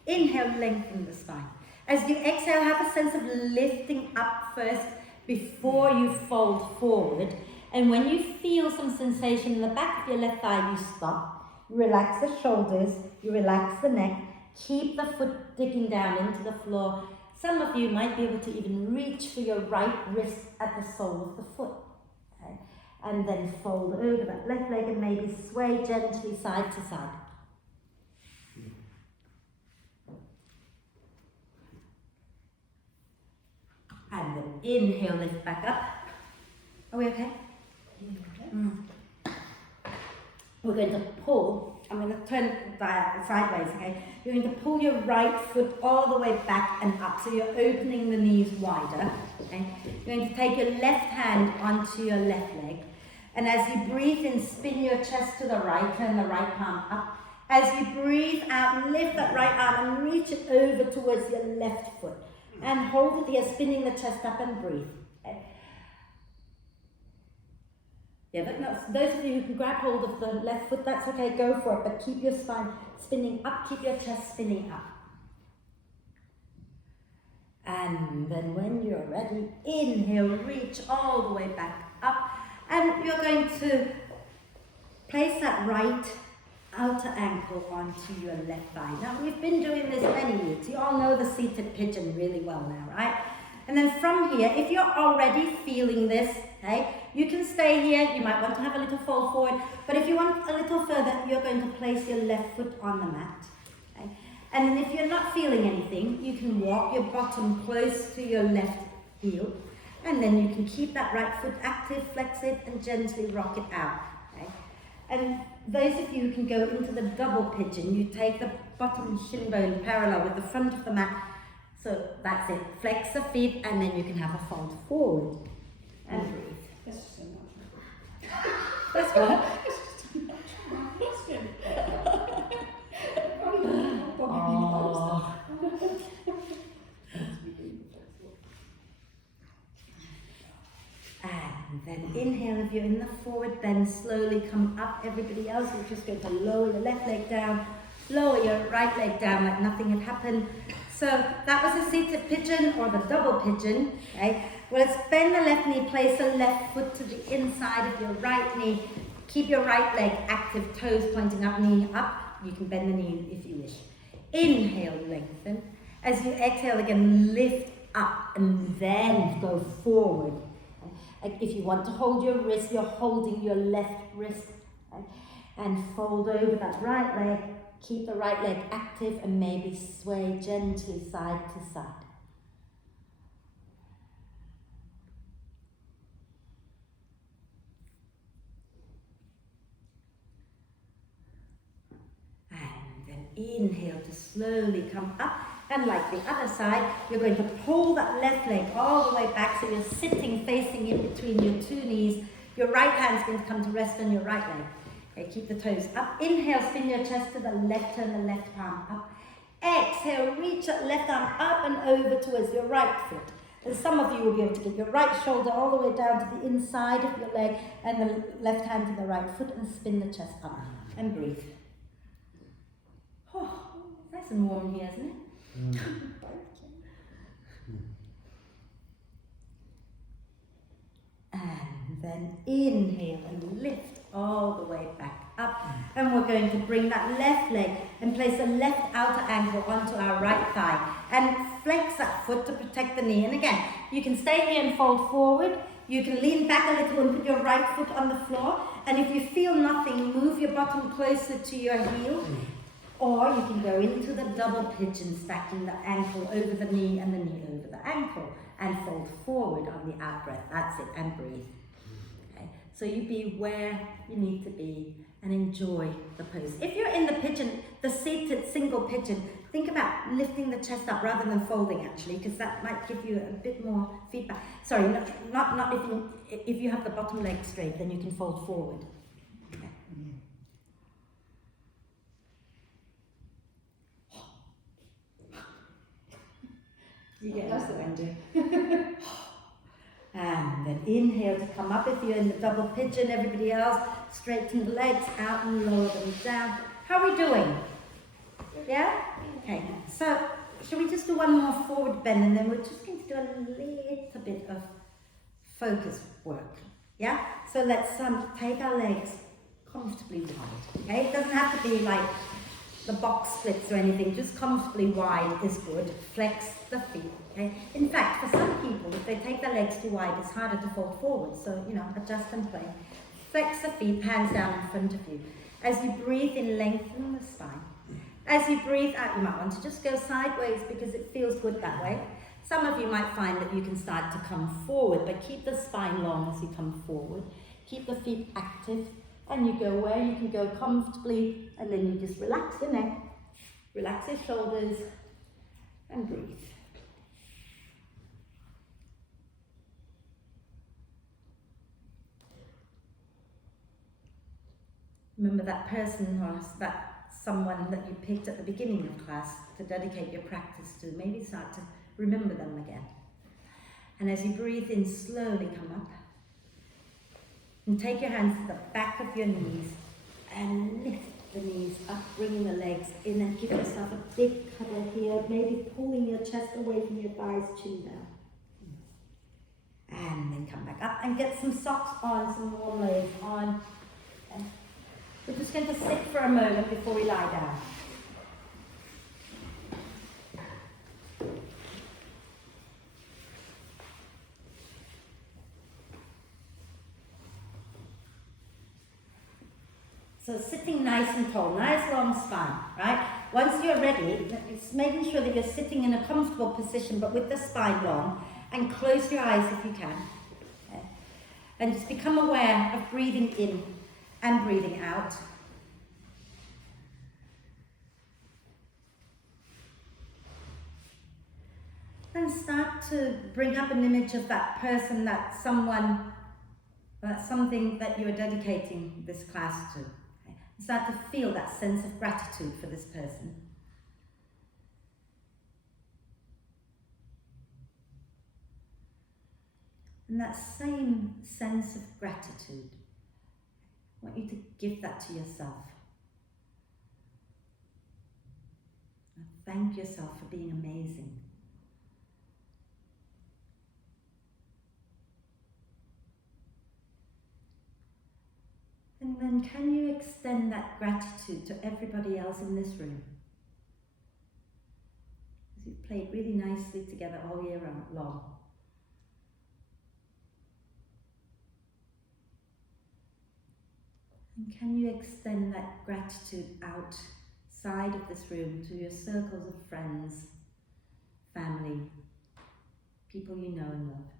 Inhale, lengthen the spine. As you exhale, have a sense of lifting up first before you fold forward. And when you feel some sensation in the back of your left thigh, you stop. You relax the shoulders, you relax the neck. Keep the foot digging down into the floor. Some of you might be able to even reach for your right wrist at the sole of the foot. Okay? And then fold over that left leg and maybe sway gently side to side. And then inhale, lift back up. Are we okay? We're going to pull. I'm going to turn sideways, okay? You're going to pull your right foot all the way back and up, so you're opening the knees wider, okay? You're going to take your left hand onto your left leg, and as you breathe in, spin your chest to the right, turn the right palm up. As you breathe out, lift that right arm and reach it over towards your left foot. And hold it here, spinning the chest up and breathe. Okay. Yeah, those of you who can grab hold of the left foot, that's okay, go for it. But keep your spine spinning up, keep your chest spinning up. And then when you're ready, inhale, reach all the way back up. And you're going to place that right outer ankle onto your left thigh. Now, we've been doing this many weeks. You all know the seated pigeon really well now, right? And then from here, if you're already feeling this, okay, you can stay here. You might want to have a little fold forward. But if you want a little further, you're going to place your left foot on the mat. Okay? And then if you're not feeling anything, you can walk your bottom close to your left heel. And then you can keep that right foot active, flex it, and gently rock it out. Okay? And those of you who can go into the double pigeon, you take the bottom shin bone parallel with the front of the mat. So that's it. Flex the feet, and then you can have a fold forward. And breathe. That's just so much. That's what? That's good. Oh. And then inhale, if you're in the forward bend, slowly come up. Everybody else is just going to lower your left leg down, lower your right leg down like nothing had happened. So that was a seated pigeon or the double pigeon. Okay? Well, let's bend the left knee, place the left foot to the inside of your right knee. Keep your right leg active, toes pointing up, knee up. You can bend the knee if you wish. Inhale, lengthen. As you exhale again, lift up and then go forward. Like if you want to hold your wrist, you're holding your left wrist. Okay? And fold over that right leg. Keep the right leg active and maybe sway gently side to side. And then inhale to slowly come up. And like the other side, you're going to pull that left leg all the way back so you're sitting facing in between your two knees. Your right hand's going to come to rest on your right leg. Okay, keep the toes up. Inhale, spin your chest to the left, turn the left palm up. Exhale, reach that left arm up and over towards your right foot. And some of you will be able to get your right shoulder all the way down to the inside of your leg and the left hand to the right foot and spin the chest up and breathe. Oh, nice and warm here, isn't it? And then inhale and lift all the way back up. And we're going to bring that left leg and place the left outer ankle onto our right thigh. And flex that foot to protect the knee. And again, you can stay here and fold forward. You can lean back a little and put your right foot on the floor. And if you feel nothing, move your bottom closer to your heel. Or you can go into the double pigeon, stacking the ankle over the knee and the knee over the ankle. And fold forward on the out breath. That's it. And breathe. Okay. So you be where you need to be and enjoy the pose. If you're in the pigeon, the seated single pigeon, think about lifting the chest up rather than folding actually, because that might give you a bit more feedback. Sorry, not if you have the bottom leg straight, then you can fold forward. Okay. You get That's that the one. window. And then inhale to come up. If you're in the double pigeon, everybody else, straighten the legs out and lower them down. How are we doing? Yeah? Okay, so shall we just do one more forward bend and then we're just going to do a little bit of focus work. Yeah? So let's take our legs comfortably wide. Okay? It doesn't have to be like the box splits or anything, just comfortably wide is good. Flex the feet. Okay? In fact, for some people, if they take their legs too wide, it's harder to fold forward. So, adjust and play. Flex the feet, hands down in front of you. As you breathe in, lengthen the spine. As you breathe out, you might want to just go sideways because it feels good that way. Some of you might find that you can start to come forward, but keep the spine long as you come forward. Keep the feet active, and you go where you can go comfortably, and then you just relax your neck, relax your shoulders, and breathe. Remember that person or that someone that you picked at the beginning of class to dedicate your practice to. Maybe start to remember them again. And as you breathe in, slowly come up. And take your hands to the back of your knees and lift the knees up, bringing the legs in and give yourself a big cuddle here, maybe pulling your chest away from your thighs, chin down. And then come back up and get some socks on, some warm legs on. And we're just going to sit for a moment before we lie down. So sitting nice and tall, nice long spine, right? Once you're ready, it's making sure that you're sitting in a comfortable position but with the spine long, and close your eyes if you can. Okay. And just become aware of breathing in and breathing out. And start to bring up an image of that person, that someone, that something that you're dedicating this class to. Okay. Start to feel that sense of gratitude for this person. And that same sense of gratitude, I want you to give that to yourself. Thank yourself for being amazing. And then can you extend that gratitude to everybody else in this room? Because you've played really nicely together all year long. And can you extend that gratitude outside of this room to your circles of friends, family, people you know and love?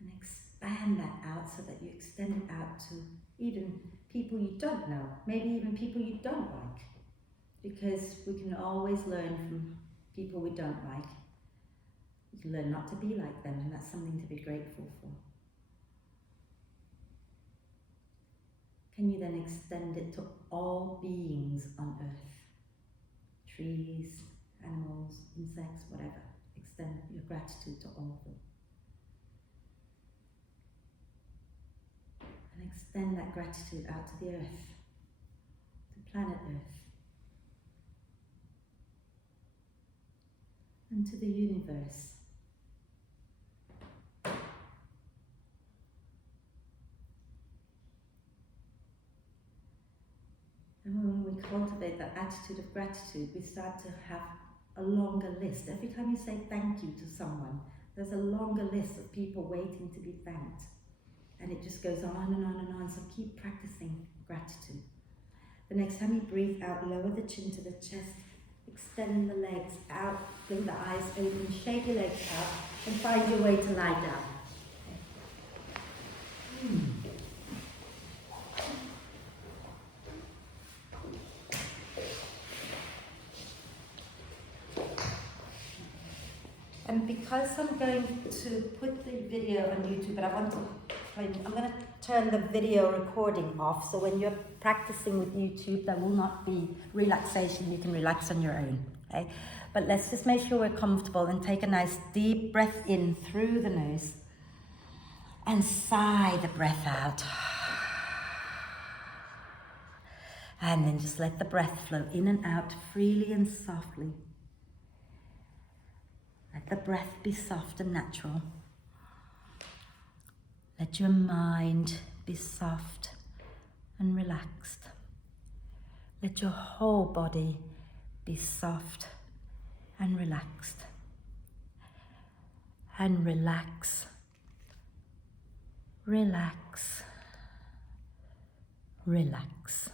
And expand that out so that you extend it out to even people you don't know, maybe even people you don't like. Because we can always learn from people we don't like. We can learn not to be like them, and that's something to be grateful for. Can you then extend it to all beings on earth? Trees, animals, insects, whatever. Extend your gratitude to all of them. And extend that gratitude out to the earth, to planet Earth, and to the universe. And when we cultivate that attitude of gratitude, we start to have a longer list. Every time you say thank you to someone, there's a longer list of people waiting to be thanked. And it just goes on and on and on, so keep practicing gratitude. The next time you breathe out, lower the chin to the chest, extend the legs out, bring the eyes open, shake your legs out, and find your way to lie down. And because I'm going to put the video on YouTube, but I'm going to turn the video recording off, so when you're practicing with YouTube, there will not be relaxation. You can relax on your own, okay? But let's just make sure we're comfortable and take a nice deep breath in through the nose and sigh the breath out. And then just let the breath flow in and out freely and softly. Let the breath be soft and natural. Let your mind be soft and relaxed. Let your whole body be soft and relaxed. And relax, relax, relax.